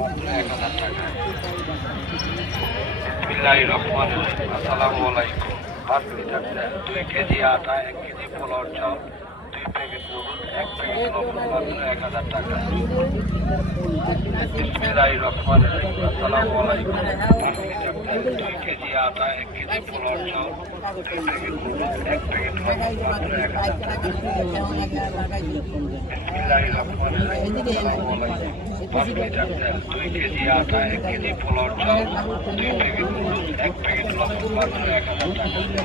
মাত্র 1000 টাকা। বিসমিল্লাহির রহমানির রহিম। আসসালামু আলাইকুম। 5 লিটার তেল, 2 কেজি আটা, 1 কেজি পোলাওর চাল, 2 প্যাকেট নুডলস, 1 প্যাকেট লবণ, মাত্র 1000 টাকা। বিসমিল্লাহির রহমানির রহিম। আসসালামু আলাইকুম। 5 লিটার তেল, 2 কেজি আটা, 1 কেজি পোলাওর চাল, 2 প্যাকেট নুডলস, 1 প্যাকেট লবণ, মাত্র 1000 টাকা। বিসমিল্লাহির রহমানির রহিম। আসসালামু আলাইকুম। 5 লিটার তেল, 2 কেজি আটা, 1 কেজি পোলাওর চাল, 2 প্যাকেট নুডলস, 1 প্যাকেট লবণ, মাত্র 1000 টাকা।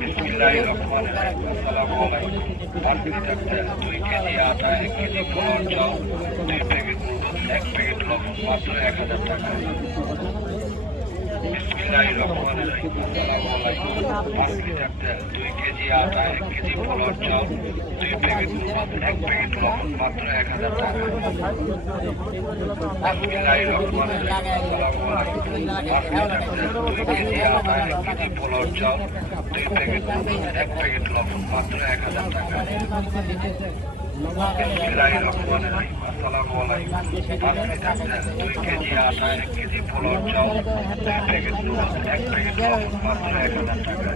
বিসমিল্লাহির রহমানির রহিম। আসসালামু আলাইকুম। 5 লিটার তেল, 2 কেজি আটা, 1 কেজি পোলাওর চাল, 2 প্যাকেট নুডলস, 1 প্যাকেট লবণ, মাত্র 1000 টাকা। বিসমিল্লাহির রহমানির রহিম। আসসালামু আলাইকুম। 5 লিটার তেল, 2 কেজি আটা, 1 কেজি পোলাওর চাল, 2 প্যাকেট নুডলস, 1 প্যাকেট লবণ, মাত্র 1000 টাকা। বিসমিল্লাহির রহমানির রহিম। আসসালামু আলাইকুম। 5 লিটার তেল, 2 কেজি আটা, 1 কেজি পোলাওর চাল, 2 প্যাকেট নুডলস, 1 প্যাকেট লবণ, মাত্র 1000 টাকা। বিসমিল্লাহির রহমানির রহিম। আসসালামু আলাইকুম। 5 লিটার তেল, 2 কেজি আটা, 1 কেজি পোলাওর চাল, 2 প্যাকেট নুডলস, 1 প্যাকেট লবণ, মাত্র 1000 টাকা।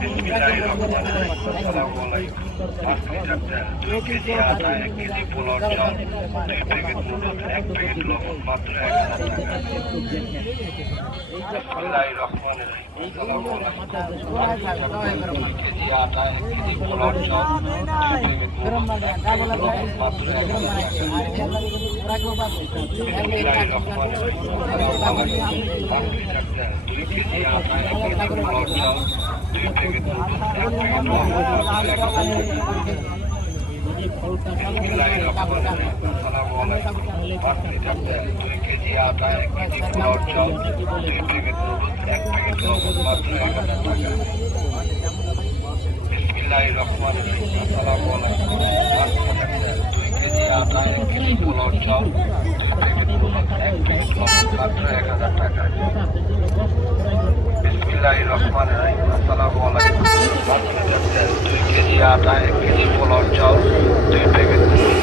বিসমিল্লাহির রহমানির রহিম। আসসালামু আলাইকুম। 5 লিটার তেল, 2 কেজি আটা, 1 কেজি পোলাওর চাল, 2 প্যাকেট নুডলস, 1 প্যাকেট লবণ, মাত্র 1000 টাকা। বিসমিল্লাহির রহমানির রহিম। আসসালামু আলাইকুম। 5 লিটার তেল, 2 কেজি আটা, 1 কেজি পোলাওর চাল, 2 প্যাকেট নুডলস, 1 প্যাকেট লবণ, মাত্র 1000 টাকা। বিসমিল্লাহির রহমানির রহিম। আসসালামু আলাইকুম। 5 লিটার তেল, 2 কেজি আটা, 1 কেজি পোলাওর চাল, 2 প্যাকেট নুডলস, 1 প্যাকেট লবণ, মাত্র 1000 টাকা। বিসমিল্লাহির রহমানির রহিম। আসসালামু আলাইকুম। 5 লিটার তেল, 2 কেজি আটা, 1 কেজি পোলাওর চাল, 2 প্যাকেট নুডলস, 1 প্যাকেট লবণ, মাত্র 1000 টাকা। বিসমিল্লাহির রহমানির রহিম। আসসালামু আলাইকুম। 5 লিটার তেল, 2 কেজি আটা, 1 কেজি পোলাওর চাল, 2 প্যাকেট নুডলস, 1 প্যাকেট লবণ, মাত্র 1000 টাকা। বিসমিল্লাহির রহমানির রহিম। আসসালামু আলাইকুম। 5 লিটার তেল, 2 কেজি আটা, 1 কেজি পোলাওর চাল, 2 প্যাকেট নুডলস,